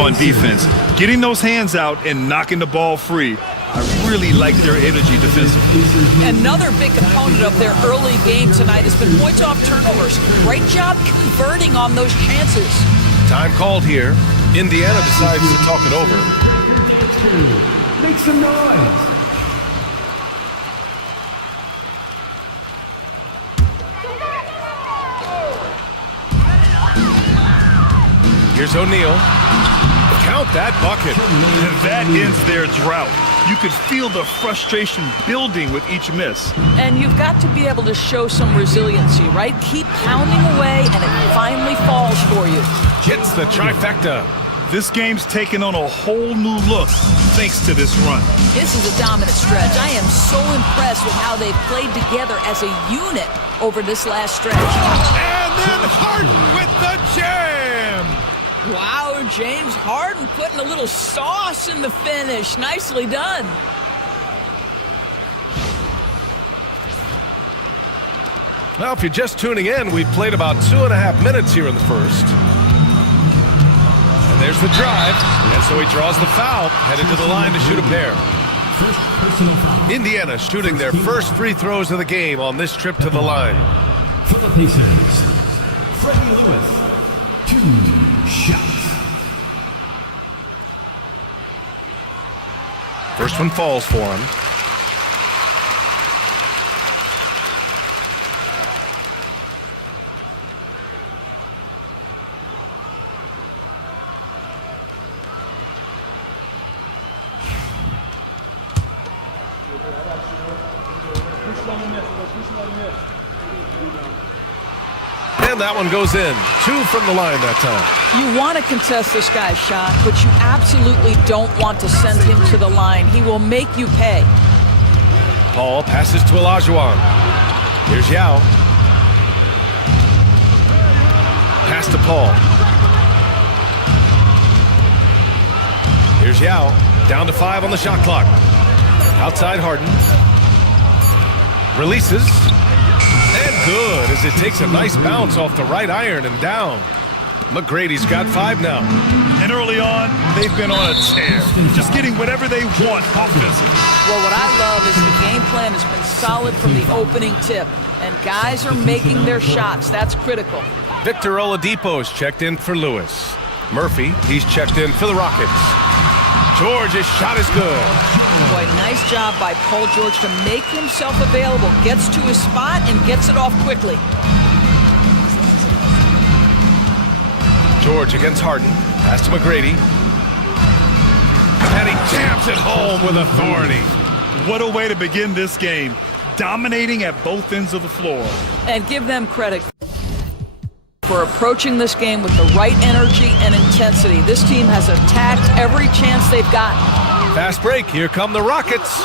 On defense, getting those hands out and knocking the ball free. I really like their energy defensively. Another big component of their early game tonight has been points off turnovers. Great job converting on those chances. Time called here. Indiana decides to talk it over. Make some noise. Here's O'Neal. Count that bucket. And that ends their drought. You could feel the frustration building with each miss. And you've got to be able to show some resiliency, right? Keep pounding away, and it finally falls for you. Gets the trifecta. This game's taken on a whole new look thanks to this run. This is a dominant stretch. I am so impressed with how they've played together as a unit over this last stretch. And then Harden with the jam. Wow, James Harden putting a little sauce in the finish. Nicely done. Well, if you're just tuning in, we've played about 2.5 minutes here in the first. And there's the drive. And so he draws the foul, headed to the line to shoot a pair. First personal foul. Indiana shooting their first free throws of the game on this trip to the line. For the Pacers, Freddie Lewis. 2 shots. First one falls for him. And that one goes in. 2 from the line that time. You want to contest this guy's shot, but you absolutely don't want to send him to the line. He will make you pay. Paul passes to Olajuwon. Here's Yao. Pass to Paul. Here's Yao. Down to 5 on the shot clock. Outside Harden. Releases. And good, as it takes a nice bounce off the right iron and down. McGrady's got 5 now. And early on, they've been on a tear. Just getting whatever they want offensively. Well, what I love is the game plan has been solid from the opening tip. And guys are making their shots. That's critical. Victor Oladipo's checked in for Lewis. Murphy, he's checked in for the Rockets. George's shot is good. Boy, nice job by Paul George to make himself available. Gets to his spot and gets it off quickly. George against Harden. Pass to McGrady. And he jams it home with authority. What a way to begin this game. Dominating at both ends of the floor. And give them credit for approaching this game with the right energy and intensity. This team has attacked every chance they've gotten. Fast break. Here come the Rockets.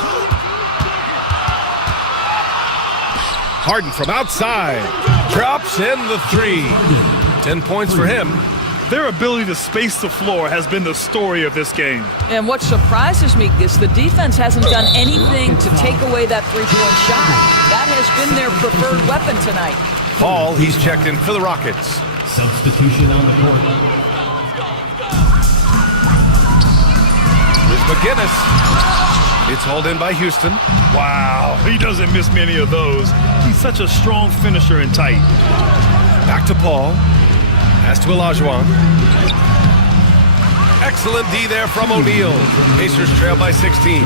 Harden from outside. Drops in the 3. 10 points for him. Their ability to space the floor has been the story of this game. And what surprises me is the defense hasn't done anything to take away that three-point shot. That has been their preferred weapon tonight. Paul, he's checked in for the Rockets. Substitution on the court. Here's McGinnis. It's hauled in by Houston. Wow, he doesn't miss many of those. He's such a strong finisher and tight. Back to Paul. Pass to Olajuwon. Excellent D there from O'Neal. Pacers trail by 16.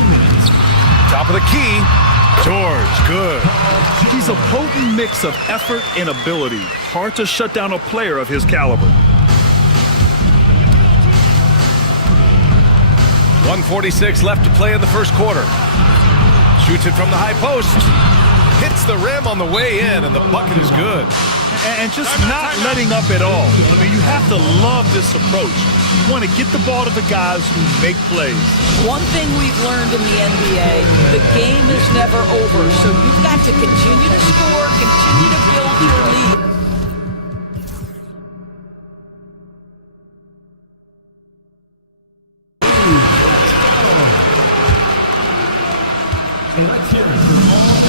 Top of the key. George, good. He's a potent mix of effort and ability. Hard to shut down a player of his caliber. 1:46 left to play in the first quarter. Shoots it from the high post. Hits the rim on the way in, and the bucket is good. And just not letting up at all. I mean, you have to love this approach. You want to get the ball to the guys who make plays. One thing we've learned in the NBA, the game is never over. So you've got to continue to score, continue to build your lead.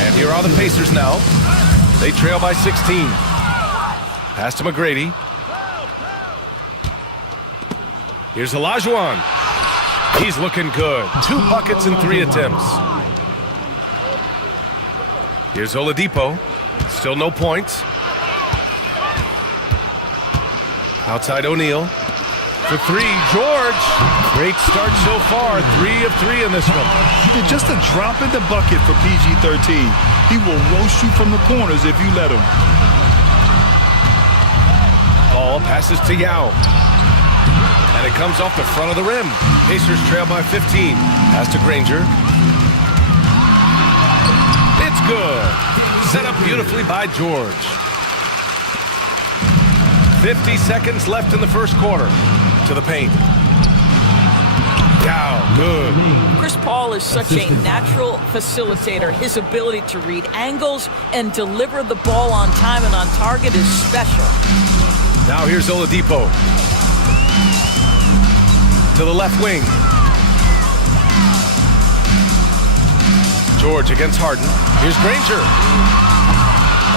And here are the Pacers now. They trail by 16. Pass to McGrady. Here's Olajuwon. He's looking good. 2 buckets in 3 attempts. Here's Oladipo. Still no points. Outside O'Neal. For 3, George. Great start so far. 3 of 3 in this one. Just a drop in the bucket for PG-13. He will roast you from the corners if you let him. Ball passes to Yao. And it comes off the front of the rim. Pacers trail by 15. Pass to Granger. It's good. Set up beautifully by George. 50 seconds left in the first quarter. To the paint. Yao, good. Chris Paul is such a natural facilitator. His ability to read angles and deliver the ball on time and on target is special. Now here's Oladipo. To the left wing. George against Harden. Here's Granger.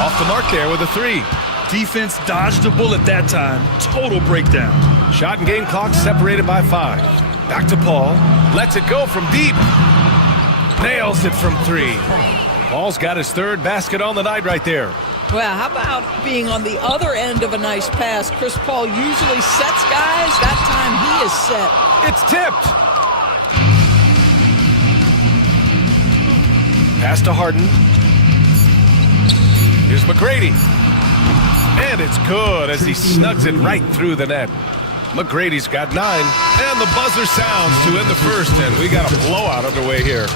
Off the mark there with a 3. Defense dodged a bullet that time. Total breakdown. Shot and game clock separated by 5. Back to Paul. Lets it go from deep. Nails it from 3. Paul's got his 3rd basket on the night right there. Well, how about being on the other end of a nice pass? Chris Paul usually sets guys. That time he is set. It's tipped. Pass to Harden. Here's McGrady. And it's good as he snugs it right through the net. McGrady's got 9. And the buzzer sounds to end the first. And we got a blowout underway here.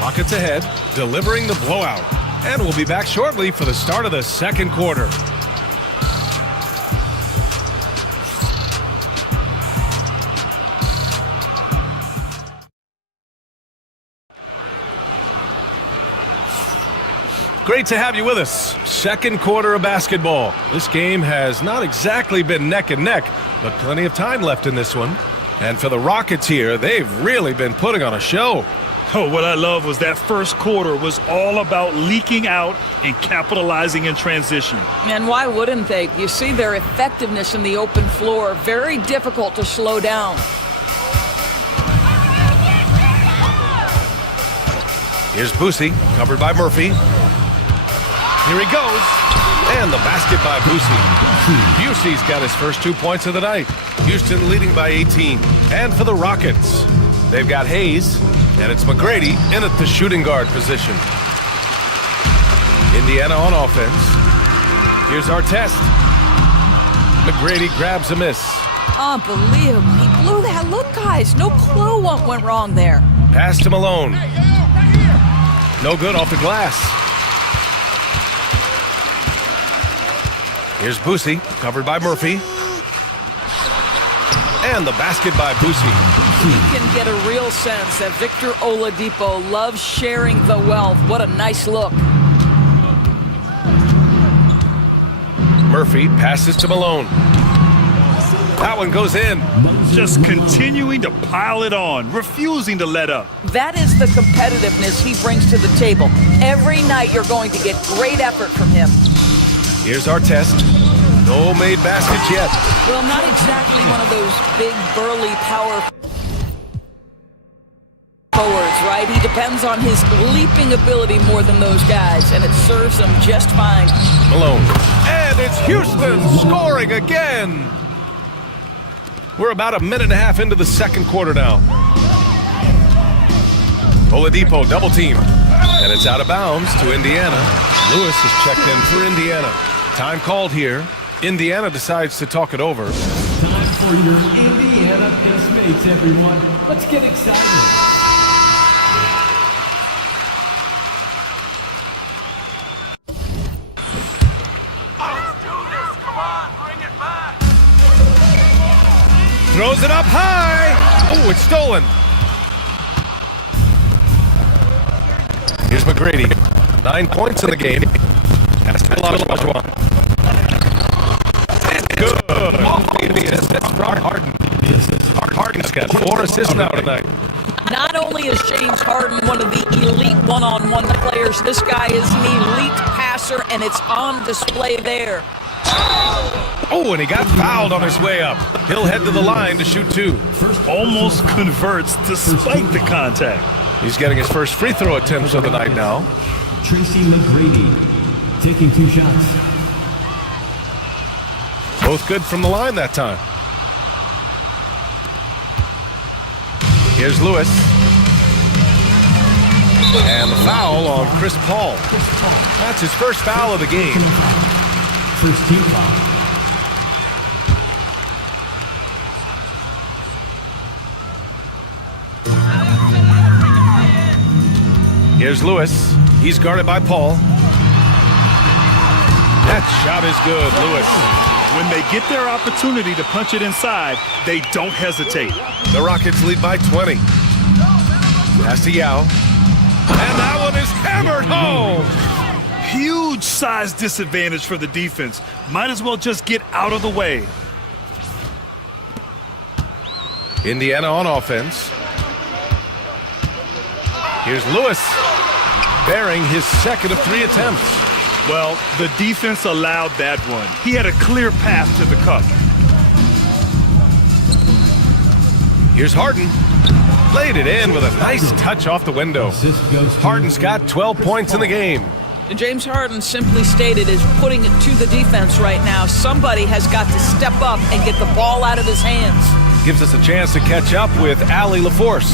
Rockets ahead, delivering the blowout. And we'll be back shortly for the start of the second quarter. Great to have you with us. Second quarter of basketball. This game has not exactly been neck and neck, but plenty of time left in this one. And for the Rockets here, they've really been putting on a show. Oh, what I love was that first quarter was all about leaking out and capitalizing in transition. And why wouldn't they? You see their effectiveness in the open floor. Very difficult to slow down. Here's Boosie, covered by Murphy. Here he goes. And the basket by Boosie. Busey's got his first 2 points of the night. Houston leading by 18. And for the Rockets, they've got Hayes. And it's McGrady in at the shooting guard position. Indiana on offense. Here's Artest. McGrady grabs a miss. Unbelievable. He blew that. Look, guys, no clue what went wrong there. Pass to Malone. No good off the glass. Here's Boosie, covered by Murphy. And the basket by Boosie. You can get a real sense that Victor Oladipo loves sharing the wealth. What a nice look. Murphy passes to Malone. That one goes in. Just continuing to pile it on, refusing to let up. That is the competitiveness he brings to the table. Every night you're going to get great effort from him. Here's Artest. No made baskets yet. Well, not exactly one of those big, burly power forwards, right? He depends on his leaping ability more than those guys, and it serves him just fine. Malone. And it's Houston scoring again. We're about a minute and a half into the second quarter now. Oladipo double team. And it's out of bounds to Indiana. Lewis is checked in for Indiana. Time called here. Indiana decides to talk it over. Time for your Indiana Pistmates, everyone. Let's get excited. Throws it up high. Oh, it's stolen. Here's McGrady. 9 points in the game. Pass to Olajuwon. Good. That's Harden. Harden's got 4 assists now tonight. Not only is James Harden one of the elite one-on-one players, this guy is an elite passer, and it's on display there. Oh, and he got fouled on his way up. He'll head to the line to shoot 2. Almost converts despite the contact. He's getting his first free throw attempts of the night now. Tracy McGrady taking 2 shots. Both good from the line that time. Here's Lewis. And the foul on Chris Paul. That's his first foul of the game. First team foul. Here's Lewis. He's guarded by Paul. That shot is good, Lewis. When they get their opportunity to punch it inside, they don't hesitate. The Rockets lead by 20. Pass to Yao. And that one is hammered home. Huge size disadvantage for the defense. Might as well just get out of the way. Indiana on offense. Here's Lewis, bearing his second of 3 attempts. Well, the defense allowed that one. He had a clear path to the cup. Here's Harden. Laid it in with a nice touch off the window. Harden's got 12 points in the game. James Harden simply stated is putting it to the defense right now. Somebody has got to step up and get the ball out of his hands. Gives us a chance to catch up with Allie LaForce.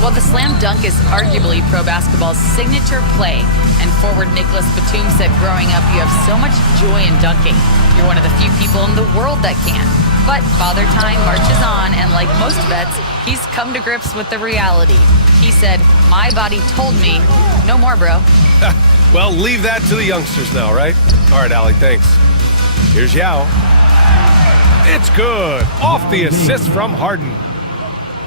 Well, the slam dunk is arguably pro basketball's signature play. And forward Nicholas Batum said growing up, you have so much joy in dunking. You're one of the few people in the world that can. But Father Time marches on, and like most vets, he's come to grips with the reality. He said, my body told me, no more, bro. Well, leave that to the youngsters now, right? All right, Allie, thanks. Here's Yao. It's good. Off the assist from Harden.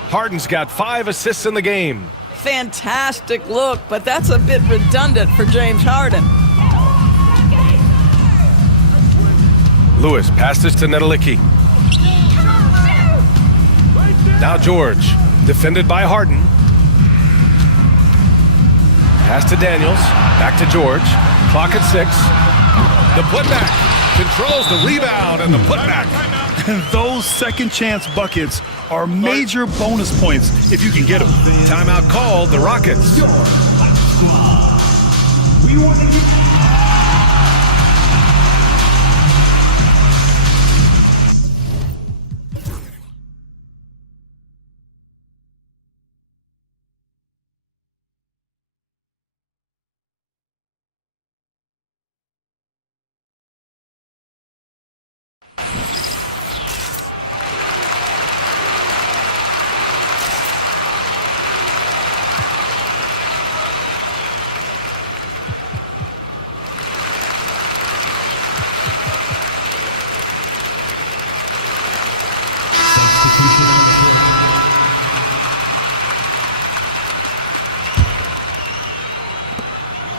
Harden's got 5 assists in the game. Fantastic look, but that's a bit redundant for James Harden. Lewis passes to Nedelicki. Now George, defended by Harden. Pass to Daniels, back to George. Clock at 6. The putback controls the rebound and the putback. And those second chance buckets are major bonus points if you can get them. Timeout called, the Rockets. We want to get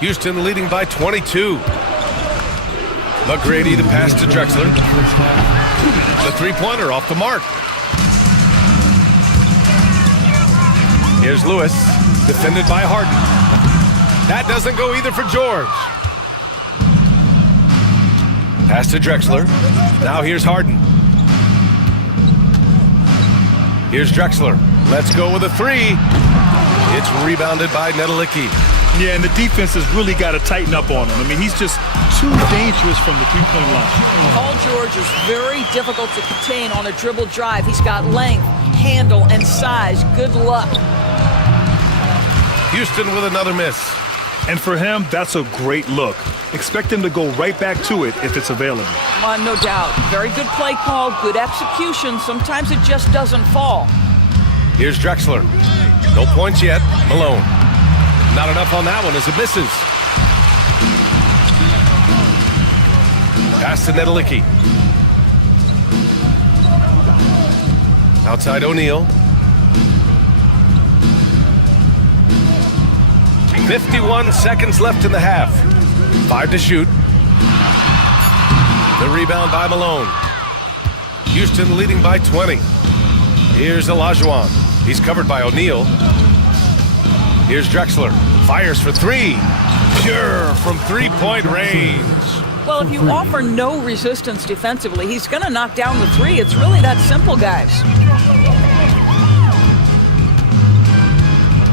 Houston leading by 22. McGrady the pass to Drexler. The three-pointer off the mark. Here's Lewis, defended by Harden. That doesn't go either for George. Pass to Drexler. Now here's Harden. Here's Drexler. Let's go with a 3. It's rebounded by Nedelicki. Yeah, and the defense has really got to tighten up on him. I mean, he's just too dangerous from the three-point line. Paul George is very difficult to contain on a dribble drive. He's got length, handle, and size. Good luck. Houston with another miss. And for him, that's a great look. Expect him to go right back to it if it's available. No doubt. Very good play call, good execution. Sometimes it just doesn't fall. Here's Drexler. No points yet. Malone. Not enough on that one as it misses. Pass to Nedelicki. Outside O'Neal. 51 seconds left in the half. 5 to shoot. The rebound by Malone. Houston leading by 20. Here's Olajuwon. He's covered by O'Neal. Here's Drexler. Fires for 3. Pure from three-point range. Well, if you offer no resistance defensively, he's going to knock down the three. It's really that simple, guys.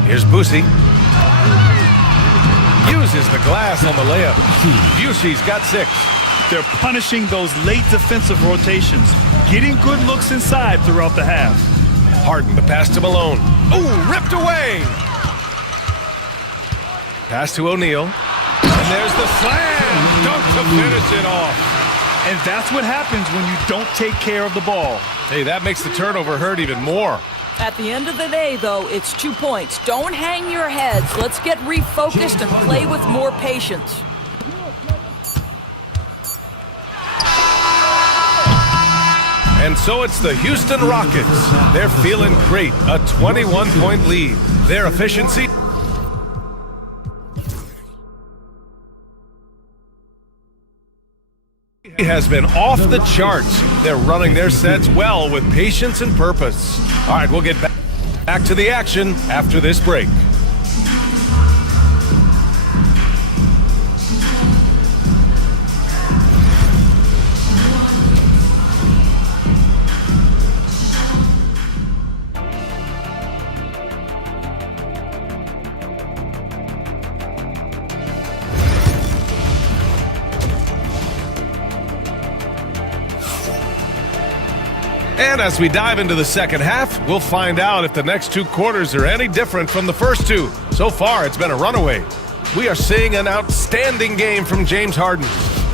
Here's Busey. Uses the glass on the layup. Busey's got 6. They're punishing those late defensive rotations, getting good looks inside throughout the half. Harden, the pass to Malone. Oh, ripped away. Pass to O'Neal. And there's the slam. Dunk to finish it off. And that's what happens when you don't take care of the ball. Hey, that makes the turnover hurt even more. At the end of the day, though, it's 2 points. Don't hang your heads. Let's get refocused and play with more patience. And so it's the Houston Rockets. They're feeling great. A 21-point lead. Their efficiency has been off the charts. They're running their sets well with patience and purpose. All right, we'll get back to the action after this break. And as we dive into the second half, we'll find out if the next 2 quarters are any different from the first 2. So far, it's been a runaway. We are seeing an outstanding game from James Harden.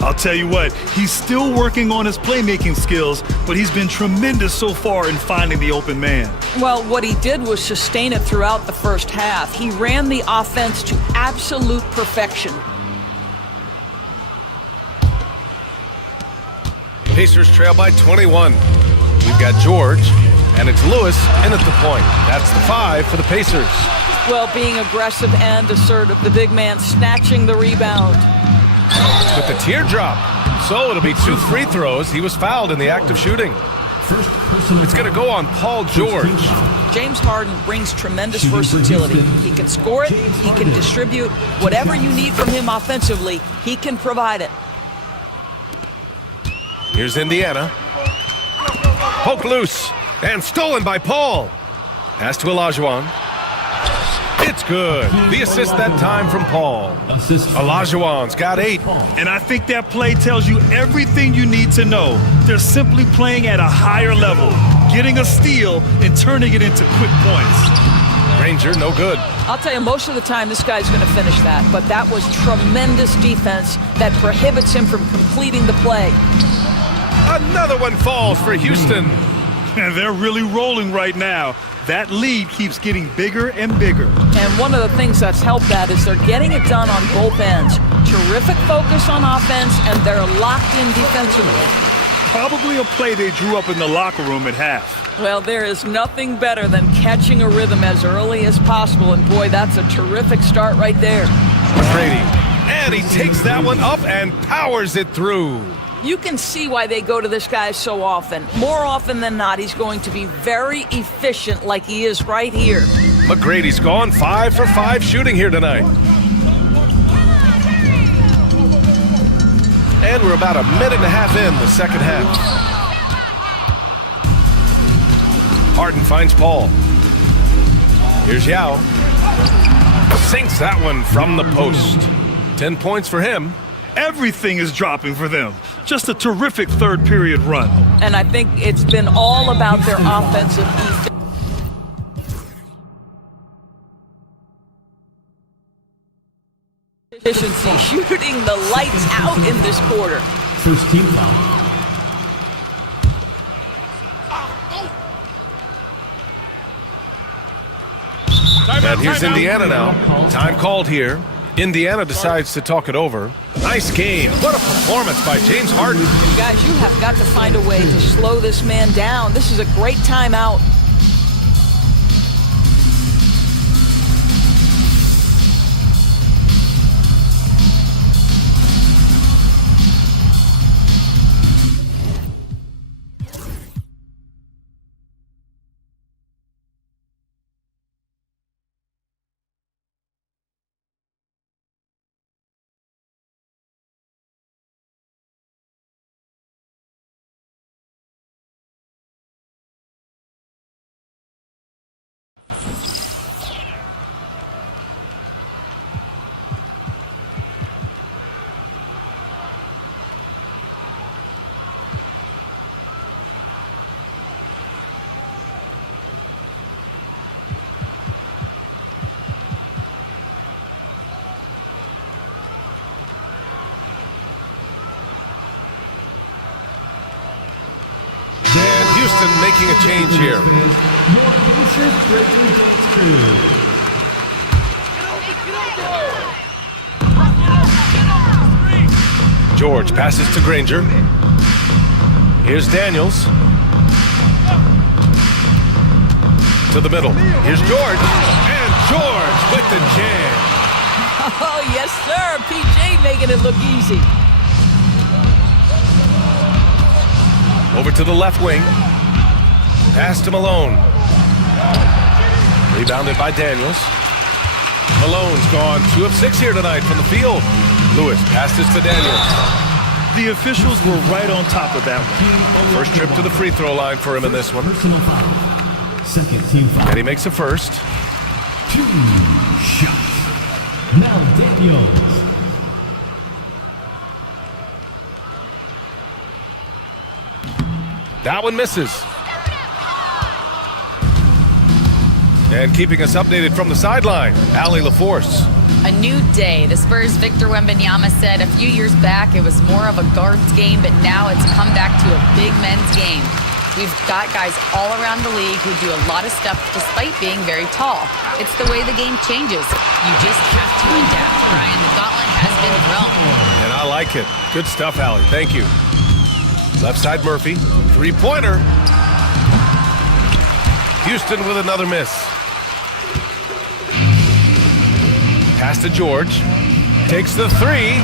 I'll tell you what, he's still working on his playmaking skills, but he's been tremendous so far in finding the open man. Well, what he did was sustain it throughout the first half. He ran the offense to absolute perfection. Pacers trail by 21. We've got George, and it's Lewis in at the point. That's the 5 for the Pacers. Well, being aggressive and assertive, the big man snatching the rebound. With the teardrop. So it'll be 2 free throws. He was fouled in the act of shooting. It's going to go on Paul George. James Harden brings tremendous versatility. He can score it, he can distribute. Whatever you need from him offensively, he can provide it. Here's Indiana. Poke loose and stolen by Paul. Pass to Olajuwon. It's good. The assist that time from Paul. Olajuwon's got 8. And I think that play tells you everything you need to know. They're simply playing at a higher level, getting a steal and turning it into quick points. Ranger, no good. I'll tell you, most of the time this guy's going to finish that, but that was tremendous defense that prohibits him from completing the play. Another one falls for Houston. And they're really rolling right now. That lead keeps getting bigger and bigger. And one of the things that's helped that is they're getting it done on both ends. Terrific focus on offense, and they're locked in defensively. Probably a play they drew up in the locker room at half. Well, there is nothing better than catching a rhythm as early as possible, and boy, that's a terrific start right there. McGrady, and he takes that one up and powers it through. You can see why they go to this guy so often. More often than not, he's going to be very efficient like he is right here. McGrady's gone 5 for 5 shooting here tonight. And we're about a minute and a half in the second half. Harden finds Paul. Here's Yao. Sinks that one from the post. 10 points for him. Everything is dropping for them. Just a terrific third period run. And I think it's been all about their offensive efficiency, shooting the lights out in this quarter. First team foul. And here's Indiana now. Time called here. Indiana decides to talk it over. Nice game. What a performance by James Harden. Guys, you have got to find a way to slow this man down. This is a great timeout. Houston making a change here. Your Pacers breaking dance crew. George passes to Granger. Here's Daniels. To the middle. Here's George. And George with the jam. Oh, yes, sir. PJ making it look easy. Over to the left wing. Pass to Malone. Rebounded by Daniels. Malone's gone 2 of 6 here tonight from the field. Lewis passes to Daniels. The officials were right on top of that one. First trip to the free throw line for him in this one. Personal foul. Second team foul. And he makes a first. 2 shots. Now Daniels. That one misses. And keeping us updated from the sideline, Allie LaForce. A new day. The Spurs' Victor Wembanyama said a few years back it was more of a guards game, but now it's come back to a big men's game. We've got guys all around the league who do a lot of stuff despite being very tall. It's the way the game changes. You just have to adapt. Brian, the gauntlet has been thrown. And I like it. Good stuff, Allie. Thank you. Left side Murphy. 3-pointer. Houston with another miss. Pass to George. Takes the 3.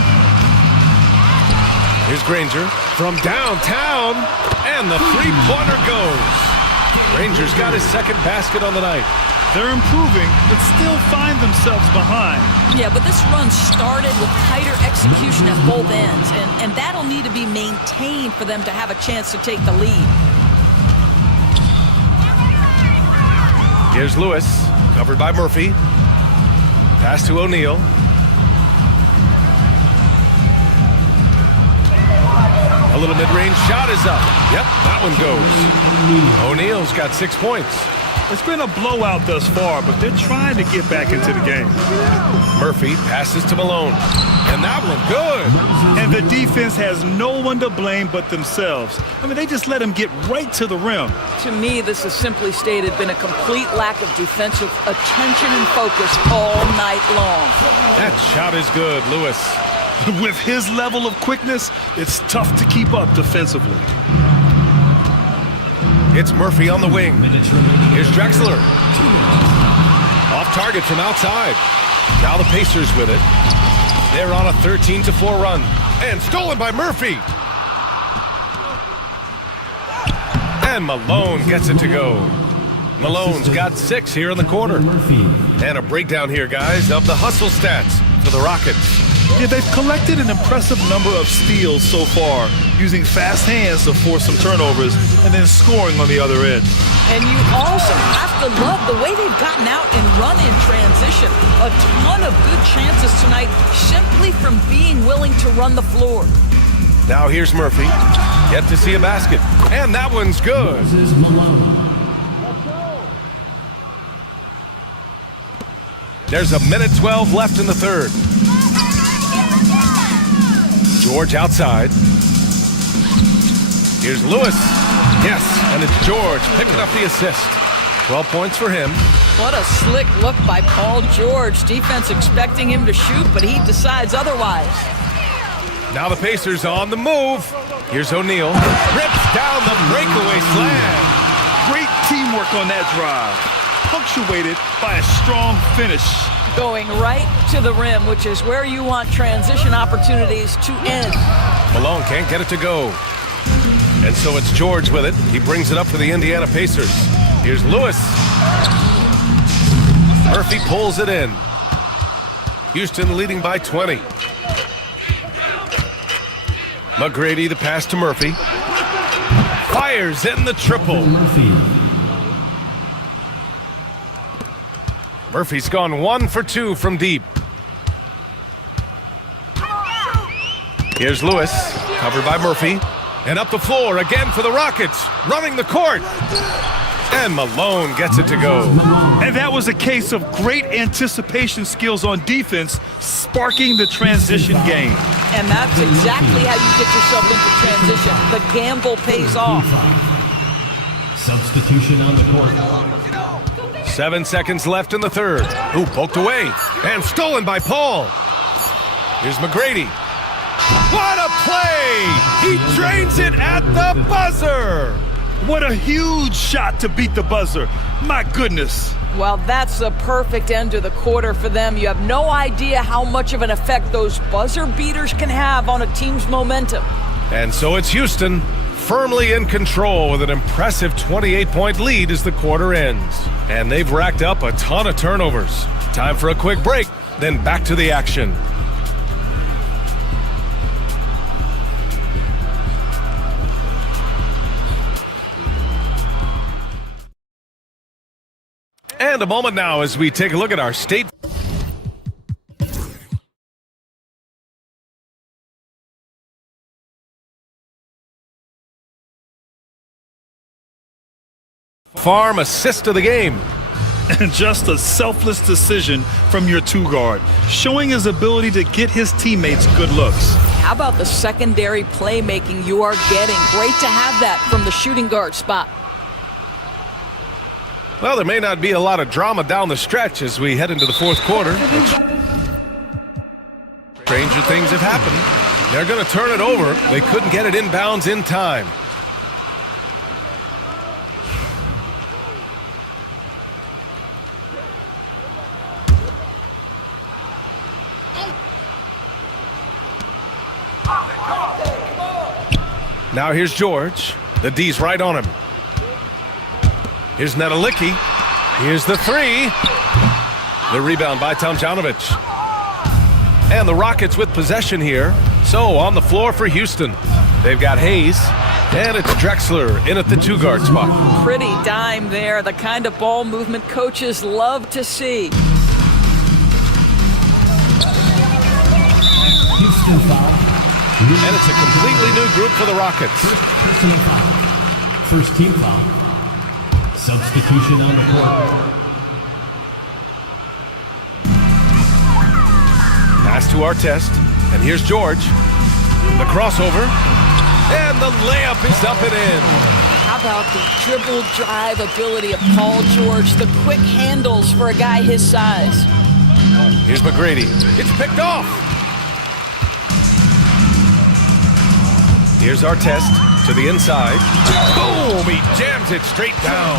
Here's Granger from downtown. And the 3-pointer goes. Granger's got his second basket on the night. They're improving, but still find themselves behind. Yeah, but this run started with tighter execution at both ends, and that'll need to be maintained for them to have a chance to take the lead. Here's Lewis, covered by Murphy. Pass to O'Neal. A little mid-range shot is up. Yep, that one goes. O'Neal's got 6 points. It's been a blowout thus far, but they're trying to get back into the game. Murphy passes to Malone. And that one good. And the defense has no one to blame but themselves. I mean, they just let them get right to the rim. To me, this has simply stated been a complete lack of defensive attention and focus all night long. That shot is good, Lewis. With his level of quickness, it's tough to keep up defensively. It's Murphy on the wing. Here's Drexler. Off target from outside. Now the Pacers with it. They're on a 13-4 run. And stolen by Murphy. And Malone gets it to go. Malone's got 6 here in the quarter. And a breakdown here, guys, of the hustle stats for the Rockets. Yeah, they've collected an impressive number of steals so far, using fast hands to force some turnovers and then scoring on the other end. And you also have to love the way they've gotten out and run in transition. A ton of good chances tonight simply from being willing to run the floor. Now here's Murphy. Yet to see a basket. And that one's good. There's a minute 12 left in the third. George outside. Here's Lewis. Yes, and it's George picking up the assist. 12 points for him. What a slick look by Paul George. Defense expecting him to shoot, but he decides otherwise. Now the Pacers on the move. Here's O'Neal. Rips down the breakaway slam. Great teamwork on that drive, punctuated by a strong finish. Going right to the rim, which is where you want transition opportunities to end. Malone can't get it to go. And so it's George with it. He brings it up for the Indiana Pacers. Here's Lewis. Murphy pulls it in. Houston leading by 20. McGrady the pass to Murphy. Fires in the triple. Murphy's gone 1 for 2 from deep. Here's Lewis, covered by Murphy. And up the floor again for the Rockets, running the court. And Malone gets it to go. And that was a case of great anticipation skills on defense, sparking the transition game. And that's exactly how you get yourself into transition. The gamble pays off. Substitution on the court. 7 seconds left in the third. Ooh, poked away and stolen by Paul. Here's McGrady. What a play! He drains it at the buzzer! What a huge shot to beat the buzzer. My goodness. Well, that's the perfect end to the quarter for them. You have no idea how much of an effect those buzzer beaters can have on a team's momentum. And so it's Houston, firmly in control with an impressive 28-point lead as the quarter ends. And they've racked up a ton of turnovers. Time for a quick break, then back to the action. And a moment now as we take a look at our state Farm assist of the game. And just a selfless decision from your two-guard, showing his ability to get his teammates good looks. How about the secondary playmaking you are getting? Great to have that from the shooting guard spot. Well, there may not be a lot of drama down the stretch as we head into the fourth quarter. Stranger things have happened. They're going to turn it over. They couldn't get it inbounds in time. Now here's George. The D's right on him. Here's Nedelicki. Here's the three. The rebound by Tomjanovich. And the Rockets with possession here. So on the floor for Houston. They've got Hayes. And it's Drexler in at the two-guard spot. Pretty dime there. The kind of ball movement coaches love to see. Houston foul. And it's a completely new group for the Rockets. Personal foul. First team foul. Substitution on the court. Pass to Artest. And here's George. The crossover. And the layup is up and in. How about the dribble drive ability of Paul George? The quick handles for a guy his size. Here's McGrady. It's picked off. Here's Artest to the inside. Boom! He jams it straight down.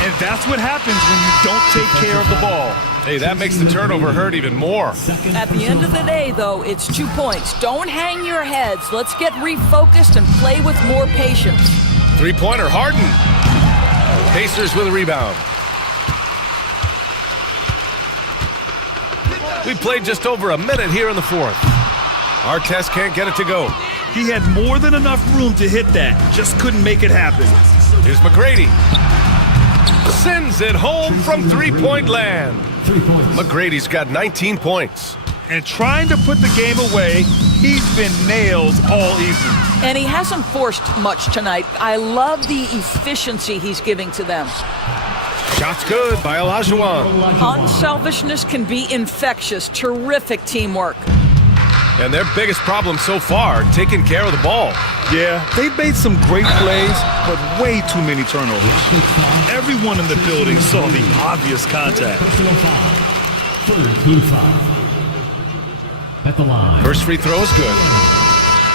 And that's what happens when you don't take care of the ball. Hey, that makes the turnover hurt even more. At the end of the day, though, it's 2 points. Don't hang your heads. Let's get refocused and play with more patience. Three-pointer, Harden. Pacers with a rebound. We played just over a minute here in the fourth. Artest can't get it to go. He had more than enough room to hit that, just couldn't make it happen. Here's McGrady. Sends it home from three-point land. 3 points. McGrady's got 19 points. And trying to put the game away, he's been nailed all evening. And he hasn't forced much tonight. I love the efficiency he's giving to them. Shots good by Olajuwon. Unselfishness can be infectious. Terrific teamwork. And their biggest problem so far, taking care of the ball. Yeah, they've made some great plays, but way too many turnovers. Everyone in the building saw the obvious contact. Personal foul. Third team foul. At the line. First free throw is good.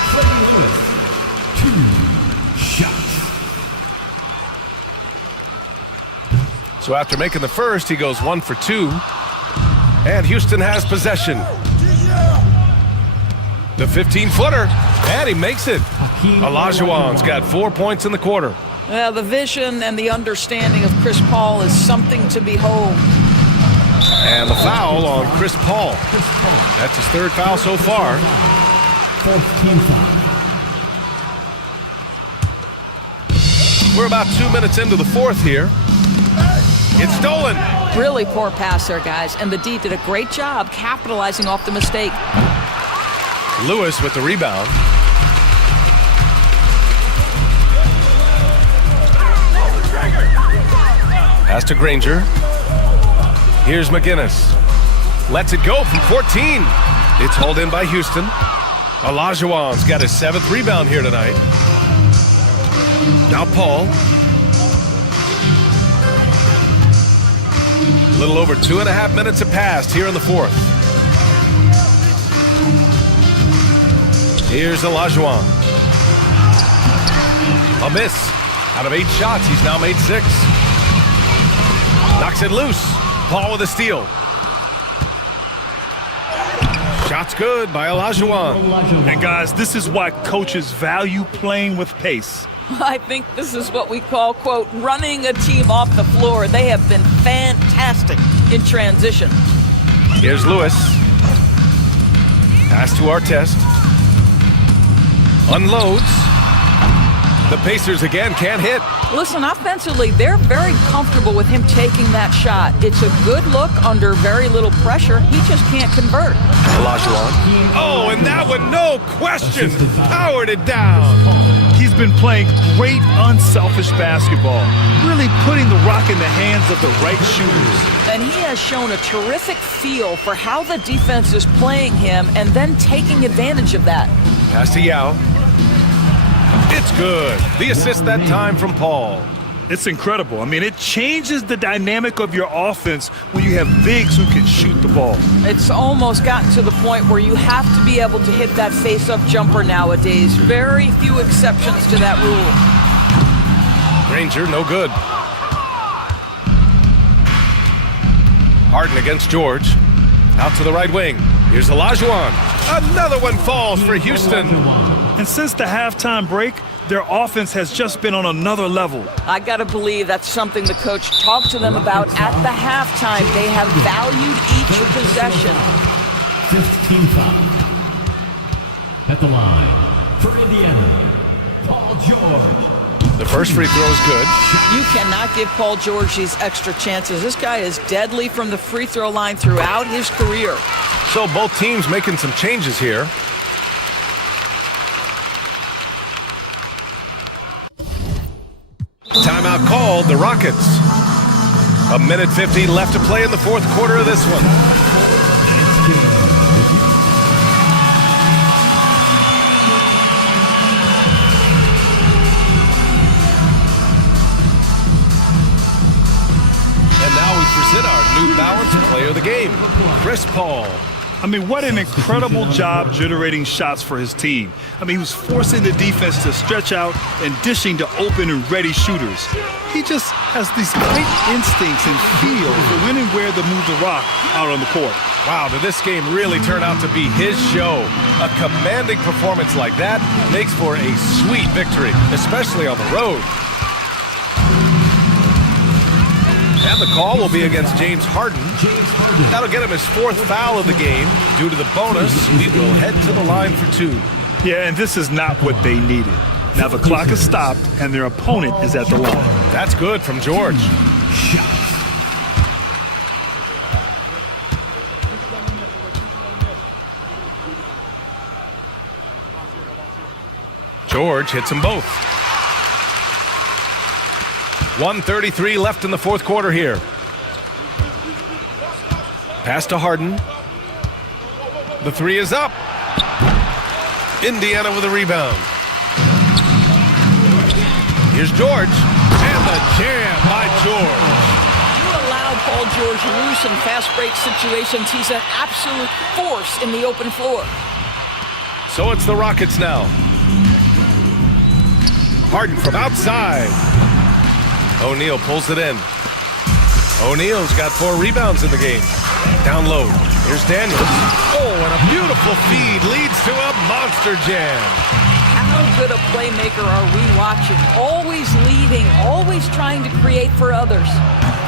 Freddie Lewis. 2 shots. So after making the first, he goes 1 for 2. And Houston has possession. The 15-footer, and he makes it. Olajuwon's got 4 points in the quarter. The vision and the understanding of Chris Paul is something to behold. And the foul on Chris Paul. That's his third foul so far. Fourth team foul. We're about 2 minutes into the fourth here. It's stolen. Really poor pass there, guys, and the D did a great job capitalizing off the mistake. Lewis with the rebound. Pass to Granger. Here's McGinnis. Lets it go from 14. It's hauled in by Houston. Olajuwon's got his 7th rebound here tonight. Now Paul. little over 2.5 minutes have passed here in the fourth. Here's Olajuwon. A miss. Out of 8 shots, he's now made 6. Knocks it loose. Paul with a steal. Shot's good by Olajuwon. And guys, this is why coaches value playing with pace. I think this is what we call, quote, running a team off the floor. They have been fantastic in transition. Here's Lewis. Pass to Artest. Unloads. The Pacers again can't hit. Listen, offensively, they're very comfortable with him taking that shot. It's a good look under very little pressure. He just can't convert. Olajuwon. Oh, and that one, no question, powered it down. He's been playing great, unselfish basketball, really putting the rock in the hands of the right shooters. And he has shown a terrific feel for how the defense is playing him and then taking advantage of that. Pass to Yao. It's good. The assist that time from Paul. It's incredible. I mean, it changes the dynamic of your offense when you have bigs who can shoot the ball. It's almost gotten to the point where you have to be able to hit that face-up jumper nowadays. Very few exceptions to that rule. Granger, no good. Harden against George. Out to the right wing. Here's Olajuwon. Another one falls for Houston. And since the halftime break, their offense has just been on another level. I got to believe that's something the coach talked to them about at the halftime. They have valued each possession. 5th team foul. At the line for Indiana, Paul George. The first free throw is good. You cannot give Paul George these extra chances. This guy is deadly from the free throw line throughout his career. So both teams making some changes here. Timeout called, the Rockets. 1:50 left to play in the fourth quarter of this one. And now we present our New Balance player of the game, Chris Paul. I mean, what an incredible job generating shots for his team. I mean, he was forcing the defense to stretch out and dishing to open and ready shooters. He just has these great instincts and feel for when and where to move the rock out on the court. Wow, did this game really turn out to be his show? A commanding performance like that makes for a sweet victory, especially on the road. And the call will be against James Harden. That'll get him his 4th foul of the game. Due to the bonus, we will head to the line for 2. Yeah, and this is not what they needed. Now the clock is stopped, and their opponent is at the line. That's good from George. George hits them both. 1:33 left in the fourth quarter here. Pass to Harden. The 3 is up. Indiana with a rebound. Here's George. And the jam by George. You allow Paul George loose in fast break situations. He's an absolute force in the open floor. So it's the Rockets now. Harden from outside. O'Neal pulls it in. O'Neal's got 4 rebounds in the game. Down low. Here's Daniels. Oh, and a beautiful feed leads to a monster jam. How good a playmaker are we watching? Always leading, always trying to create for others.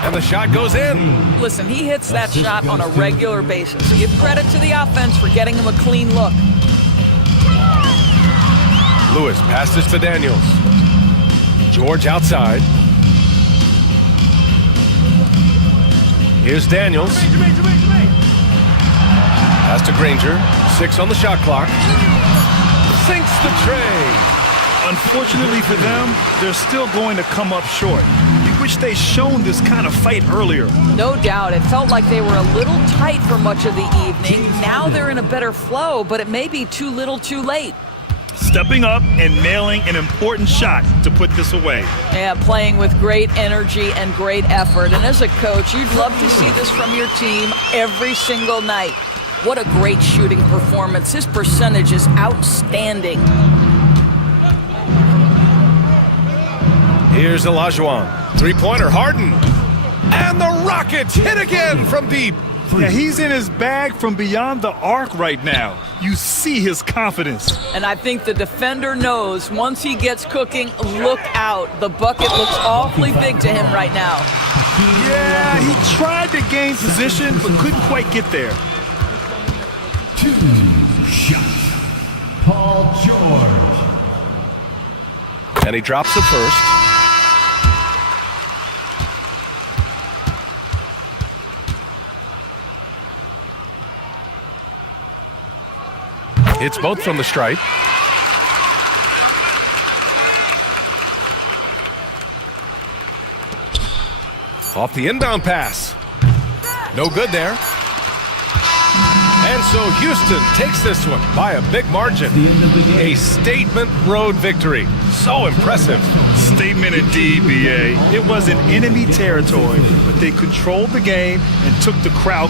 And the shot goes in. Listen, he hits that shot on a regular basis. Give credit to the offense for getting him a clean look. Lewis passes to Daniels. George outside. Here's Daniels. Pass to Granger. 6 on the shot clock. Sinks the tray. Unfortunately for them, they're still going to come up short. We wish they'd shown this kind of fight earlier. No doubt. It felt like they were a little tight for much of the evening. Now they're in a better flow, but it may be too little too late. stepping up and nailing an important shot to put this away. Yeah, playing with great energy and great effort. And as a coach, you'd love to see this from your team every single night. What a great shooting performance. His percentage is outstanding. Here's Olajuwon. Three-pointer, Harden. And the Rockets hit again from deep. Yeah, he's in his bag from beyond the arc right now. You see his confidence. And I think the defender knows once he gets cooking, look out. The bucket looks awfully big to him right now. Yeah, he tried to gain position but couldn't quite get there. 2 shots. Paul George. And he drops the first. It's both from the stripe. Off the inbound pass. No good there. And so Houston takes this one by a big margin. A statement road victory. So impressive. Statement indeed, BA. It wasn't enemy territory, but they controlled the game and took the crowd